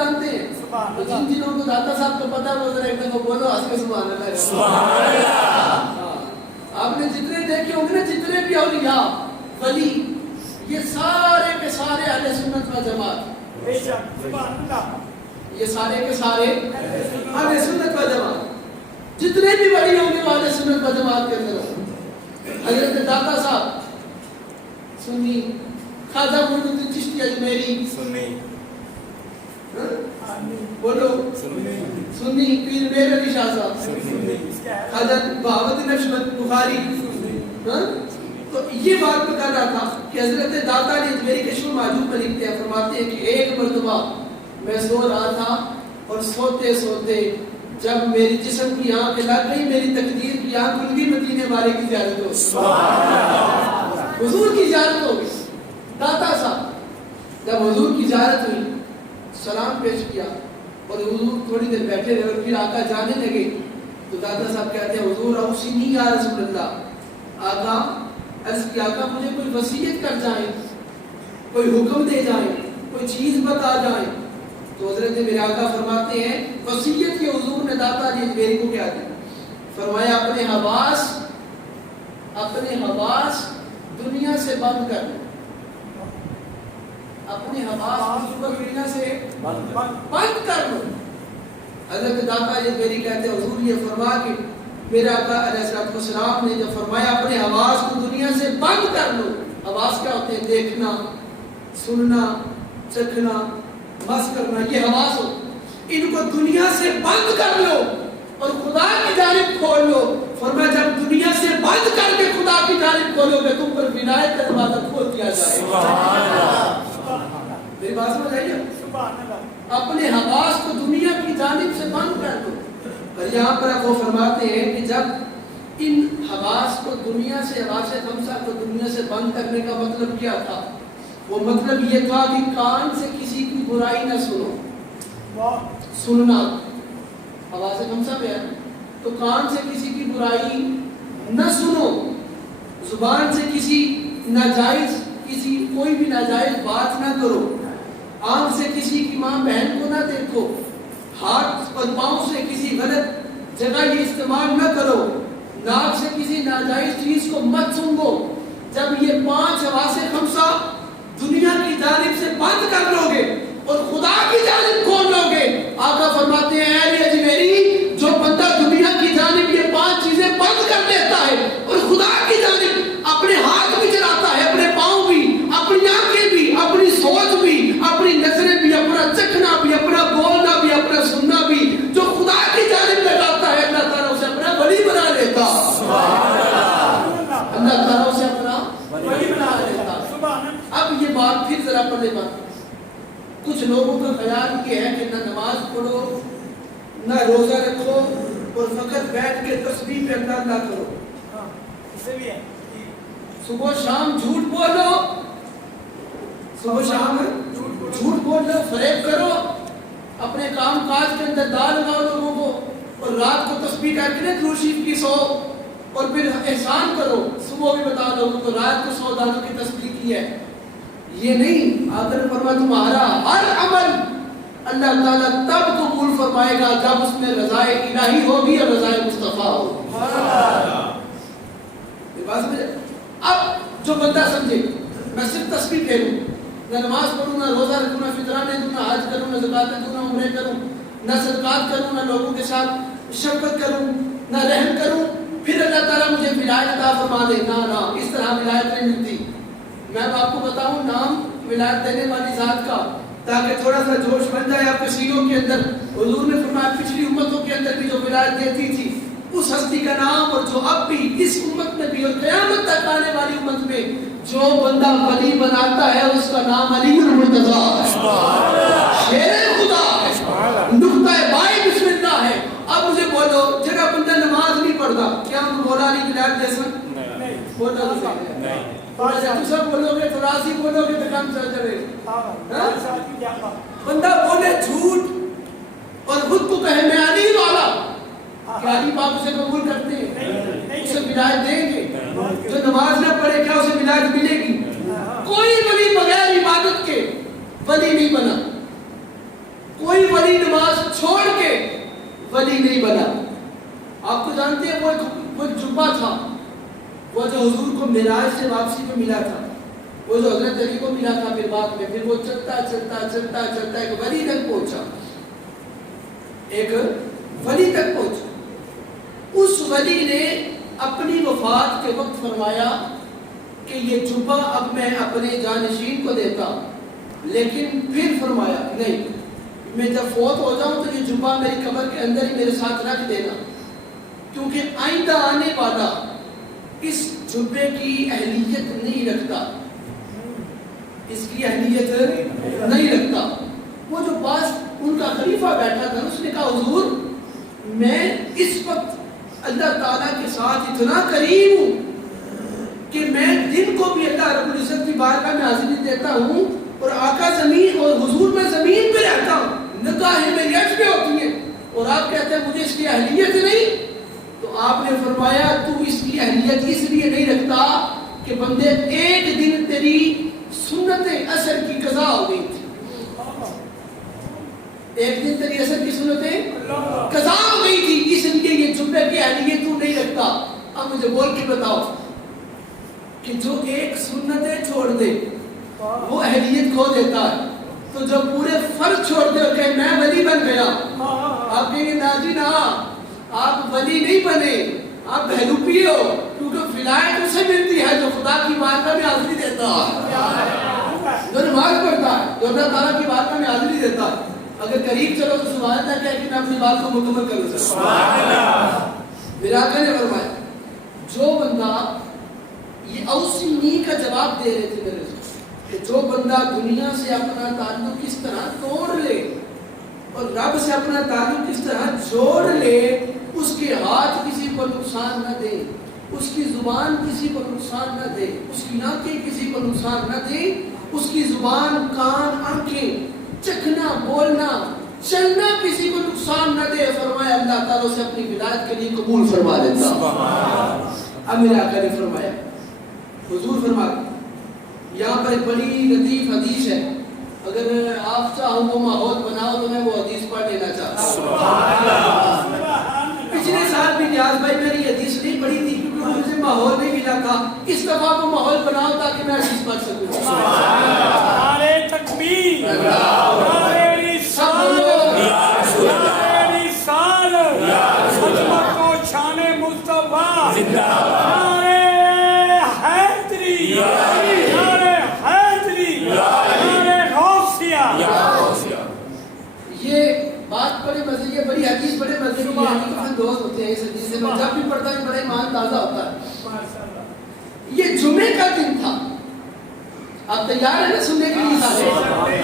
جانتے ہیں؟ تو جن جنوں کو داتا صاحب کو پتا ہے وہ ذرا ایک دفعہ بولو ہنس کے سبحان اللہ. سبحان اللہ. آپ نے جتنے دیکھے ہوں گے نا، جتنے بھی اولیاء ولی، یہ سارے کے سارے اہل سنت و جماعت، یہ سارے کے سارے اہل سنت و جماعت، جتنے بھی ولی ہوں گے وہ اہل سنت و جماعت کے اندر ہوں. حضرت داتا صاحب سنی، خواجہ معین الدین چشتی اجمیری سنی، بولو سنی، پیر میر علی شاہ صاحب سنی، خواجہ بہاؤالدین نقشبند بخاری. تو یہ بات میں کر رہا تھا کہ حضرت داتا علی اجمیری کشف المحجوب میں لکھتے ہیں، فرماتے ہیں کہ ایک مرتبہ میں سو رہا تھا اور سوتے سوتے جب میری جسم کی آنکھ لگ گئی، میری تقدیر کی آنکھ کھل گئی، مدینے والے کی زیارت ہو گئی، حضور کی زیارت ہو گئی. داتا صاحب جب حضور کی زیارت ہوئی، سلام پیش کیا اور حضور تھوڑی دیر بیٹھے رہے اور پھر آقا جانے لگے، تو داتا صاحب کہتے ہیں حضور اوصینی یا رسول اللہ، آقا عرض کی آقا مجھے کوئی وصیت کر جائیں، کوئی حکم دے جائیں، کوئی چیز بتا جائیں. تو حضرت میرے آقا فرماتے ہیں وصیت کے حضور نے داتا علی اجمیری کو کیا دی؟ فرمایا اپنے حواس دنیا سے بند کر لو، اپنے حواس دنیا سے بند کر لو. حضرت داتا علی اجمیری کہتے ہیں حضور یہ فرما کے میرے آقا علیہ السلام نے جب فرمایا اپنے حواس کو دنیا سے بند کر لو. حواس کیا ہوتے ہیں؟ دیکھنا، سننا، چکھنا، مس کرنا، یہ حواس ہو. ان کو دنیا سے بند کر لو اور خدا کی جانب کھول لو. فرمایا جب دنیا سے بند کر کے خدا کی جانب کھولو گے تم پر ولایت کا دروازہ کھول دیا جائے گا. میری بات سمجھ آئی ہے؟ اپنے حواس کو دنیا کی جانب سے بند کر دو. اور یہاں پر وہ فرماتے ہیں کہ جب ان حواس کو دنیا سے، حواس خمسہ کو دنیا سے بند کرنے کا مطلب کیا تھا؟ وہ مطلب یہ تھا کہ کان سے کسی کی برائی نہ سنو. سننا حواس خمسہ پہ ہے تو کان سے کسی کی برائی نہ سنو، زبان سے کسی ناجائز کوئی بھی ناجائز بات نہ کرو، آنکھ سے کسی کی ماں بہن کو نہ دیکھو، ہاتھ اور پاؤں سے کسی غلط جگہ یہ استعمال نہ کرو، ناک سے کسی ناجائز چیز کو مت سونگو. جب یہ 5 حواس خمسہ دنیا کی جانب سے بند کر لو گے اور خدا کی جانب کھول لو گے، آقا فرماتے ہیں اے علی اجمیری جو بندہ دنیا کی جانب یہ 5 چیزیں بند کر لیتا ہے اور خدا کی جانب اپنے ہاتھ بھی چلاتا ہے، اپنے پاؤں بھی، اپنی آنکھیں بھی، اپنی سوچ بھی، اپنی نظریں بھی، اپنا چکھنا بھی، اپنا بولنا بھی، اپنا سننا بھی، جو خدا کی جانب لگاتا ہے اللہ تعالیٰ اسے اپنا ولی بنا لیتا. اللہ تعالیٰ اسے اپنا ولی بنا لیتا. اب یہ بات پھر ذرا پڑھنے بات، کچھ لوگوں کا خیال یہ ہے کہ نہ نماز پڑھو نہ روزہ رکھو اور فقط بیٹھ کے تسبیح پہ اللہ نہ کرو، صبح شام جھوٹ بولو، صبح شام جھوٹ بول لو، فریب کرو، اپنے کام کاج کے اندر دال لگاؤ لوگوں کو، اور رات کو تسبیح کر کے درود شریف کی 100 اور پھر احسان کرو، صبح بھی بتا دو تو رات کو 100 دانوں کی تسبیح کی ہے. یہ نہیں، آقا نے فرمایا تمہارا ہر عمل اللہ تعالیٰ تب قبول فرمائے گا جب اس میں رضائے الہی ہوگی اور رضائے مصطفیٰ ہوگی. اب جو بندہ سمجھے میں صرف تسبیح پھیروں، نہ نماز پڑھوں، نہ روزہ رکھوں، نہ فطرہ نہیں دوں، نہ حج کروں، نہ زکات دوں، نہ عمرے کروں، نہ صدقات کروں، نہ لوگوں کے ساتھ شفقت کروں، نہ رحم کروں، پھر اللہ تعالیٰ مجھے ولایت عطا فرما دے. نہ اس طرح ولایت نہیں ملتی. میں آپ کو بتاؤں نام ولایت دینے والی ذات کا، تاکہ تھوڑا سا جوش بن جائے آپ کے سینوں کے اندر. حضور نے فرمایا پچھلی امتوں کے اندر بھی جو ولایت دیتی تھی اس ہستی کا نام، اور جو اب بھی اس امت میں بھی اور قیامت تک آنے والی امت میں جو بندہ ولی بناتا ہے اس کا نام علی المرتضیٰ ہے، شیر خدا ہے، نقطہ بائے بسم اللہ ہے. اب مجھے بولو جگہ بندہ نماز نہیں پڑھتا کیا ہم مولا علی ولایت دے سکتے؟ بولتا تو سب بولو گے تراسی بولو گے تو کم چلے. بندہ بولے جھوٹ اور خود کو کہے میں علی والا، کیا علی باپ اسے قبول کرتے ہیں؟ اسے ولایت دیں گے؟ جو نماز نہ پڑھے کیا اسے ولایت ملے گی؟ کوئی ولی بغیر عبادت کے ولی نہیں بنا، کوئی ولی نہیں بنا. آپ کو جانتے ہیں وہ جبہ تھا وہ جو حضور کو معراج سے واپسی میں ملا تھا, وہ جو حضرت علی کو ملا تھا پھر بعد میں, پھر وہ چلتا چلتا چلتا چلتا ایک ولی تک پہنچا, ایک ولی تک پہنچا. اس ولی نے اپنی وفات کے وقت فرمایا کہ یہ جبہ اب میں اپنے جانشین کو دیتا, لیکن پھر فرمایا نہیں, میں جب فوت ہو جاؤں تو یہ جبہ میری قبر کے اندر ہی میرے ساتھ رکھ دینا, کیونکہ آئندہ آنے والا اس جبے کی اہلیت نہیں رکھتا, اس کی اہلیت نہیں رکھتا. وہ جو پاس ان کا خلیفہ بیٹھا تھا اس نے کہا حضور میں اس وقت اللہ تعالیٰ کے ساتھ اتنا قریب ہوں کہ میں دن کو بھی اللہ رب العزت کی بارگاہ میں حاضری دیتا ہوں, اور آقا زمین اور حضور میں زمین پہ رہتا ہوں, نگاہیں میری عرش پہ ہوتی ہیں, اور آپ کہتے ہیں مجھے اس کی اہلیت نہیں. تو آپ نے فرمایا تو اس کی اہلیت اس لیے نہیں رکھتا کہ بندے ایک دن تیری سنت اثر کی قضا ہو گئی تھی, ایک دن تیری اثر کی سنتیں قضا ہو گئی تھی, اس لیے یہ جبے کی اہلیت تو نہیں رکھتا. اب مجھے بول کے بتاؤ کہ جو ایک سنتیں چھوڑ دے وہ اہلیت کھو دیتا ہے, تو جو پورے فرض چھوڑ دے اور کہے میں ولی بن گیا, آپ کہیں گے نا جی نا, آپ ولی نہیں بنے, آپ بہلوپی ہو, کیونکہ ولایت اسے ملتی ہے جو خدا کی بارگاہ میں حاضری دیتا ہے, جو نماز پڑھتا ہے, جو اللہ تعالیٰ کی بارگاہ میں حاضری دیتا ہے. اگر قریب چلو تو سبحان اللہ کہہ کہ میں اپنی بات کو مکمل کروں. سبحان اللہ. میرے آقا نے فرمایا جو بندہ, یہ اوسنی کا جواب دے رہے تھے میرے سے, کہ جو بندہ دنیا سے اپنا تعلق کس طرح توڑ لے اور رب سے اپنا تعلق کس طرح جوڑ لے, اس کے ہاتھ کسی کو نقصان نہ دے, اس کی زبان کسی کو نقصان نہ دے, اس کی آنکھیں کسی کو نقصان نہ دے, اس کی زبان, کان, آنکھیں, چکھنا, بولنا, چلنا کسی کو نقصان نہ دے, فرمایا اللہ تعالیٰ سے اپنی ولایت کے لیے قبول فرما دیتا. اب میرے آقا نے فرمایا, حضور فرماتے یہاں پر ایک بڑی لطیف حدیث ہے, اگر آپ چاہو وہ ماحول بناؤ تو میں وہ حدیث پڑھ لینا چاہتا ہوں. پچھلے سال بھی نیاز بھائی میں نے یہ حدیث نہیں پڑھی تھی کیونکہ مجھے ماحول نہیں ملا تھا, اس دفعہ وہ ماحول بناؤ تاکہ میں حدیث پڑھ سکوں. نعرے تکبیر, نعرے رسالت, نعرے رسالت, عظمت و شان مصطفیٰ, نعرے حیدری, نعرے حیدری, نعرے غوثیہ. یہ بات بڑے مزے, یہ بڑی حدیث بڑے مزے کی ہے, دوست ہوتے ہیں اس حدیث سے, میں جب بھی پڑھتا ہوں بڑا ایمان تازہ ہوتا ہے. یہ جمعے کا دن تھا, آپ تیار ہیں نا سننے کے لیے سارے؟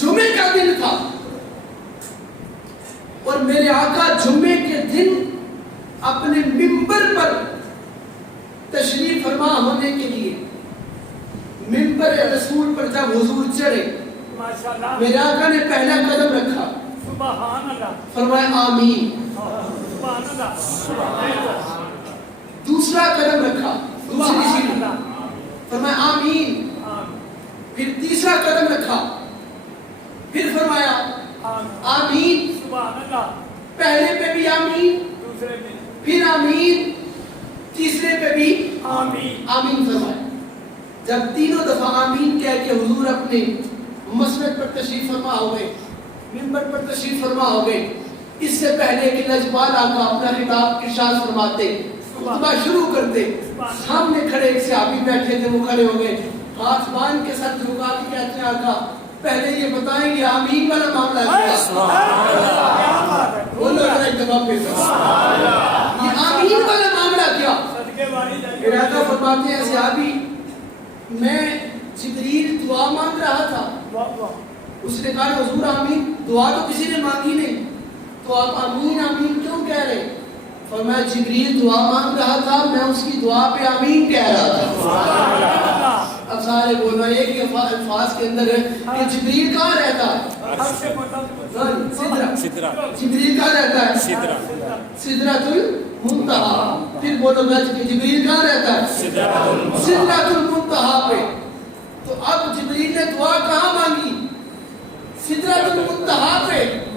جمعے کا دن تھا اور میرے آقا جمعے کے دن اپنے منبر پر تشریف فرما ہونے کے لیے منبر رسول پر جب حضور چڑھے, میرے آقا نے پہلا قدم رکھا, فرمایا آمین. دوسرا قدم رکھا, دوسری سیڑھی, فرمایا آمین. پھر تیسرا قدم رکھا, پھر فرمایا آمین. پہلے پہ بھی آمین, پھر آمین, تیسرے پہ بھی آمین فرمایا. جب تینوں دفعہ آمین کہہ کے حضور اپنے مسجد پر تشریف فرما ہو گئے, منبر پر تشریف فرما ہو گئے, اس سے پہلے کہ لجپال آقا اپنا خطاب ارشاد فرماتے, خطبہ شروع کرتے, سامنے کھڑے ایک صحابی بیٹھے تھے, وہ کھڑے ہو گئے, ہاتھ باندھ کے سر جھکا کے کہتے ہیں آقا پہلے یہ بتائیں گے آمین والا معاملہ کیا؟ بولو ذرا ایک دفعہ پہ, یہ آمین والا معاملہ کیا؟ پھر آقا فرماتے ہیں صحابی میں جبریل دعا مانگ رہا تھا, اس نے کہا حضور آمین, دعا تو کسی نے مانگی نہیں, تو آپ آمین آمین کیوں کہہ رہے؟ فرمایا جبریل دعا مانگ رہا تھا, میں اس کی دعا پہ آمین کہہ رہا تھا. اب سارے بولنا ایک ہی الفاظ کے اندر ہے کہ جبریل کہاں رہتا ہے؟ سدرہ. جبریل کہاں رہتا ہے؟ سدرۃ المنتہا. پھر بولو گا کہ جبریل کہاں رہتا ہے؟ سدرۃ المنتہا پہ. تو اب جبریل نے دعا کہاں مانگی؟ سدرۃ المنتہا پہ.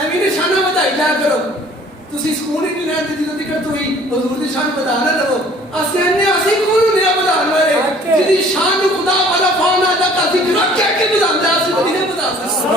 ਐਵੇਂ ਨੇ ਸ਼ਾਨਾਂ ਵਧਾਈ ਜਾ ਕਰੋ, ਤੁਸੀਂ ਸਕੂਨ ਹੀ ਨਹੀਂ ਲੈਂਦੇ ਜਦੋਂ ਤੱਕ ਤੁਸੀਂ ਹਜ਼ੂਰ ਦੀ ਸ਼ਾਨ ਵਧਾ ਨਾ ਲਵੋ। ਅਸੀਂ ਕੌਣ ਹੁੰਦੇ ਆ ਵਧਾਉਣ ਵਾਲੇ? ਜਿਹਦੀ ਸ਼ਾਨ ਨੂੰ ਖੁਦਾ ਵਾਲਾ ਫਾਨਾ ਦਾ ਜ਼ਿਕਰ ਕਹਿ ਕੇ ਵਧਾਉਂਦਾ, ਅਸੀਂ ਨਹੀਂ ਵਧਾ ਸਕਦੇ।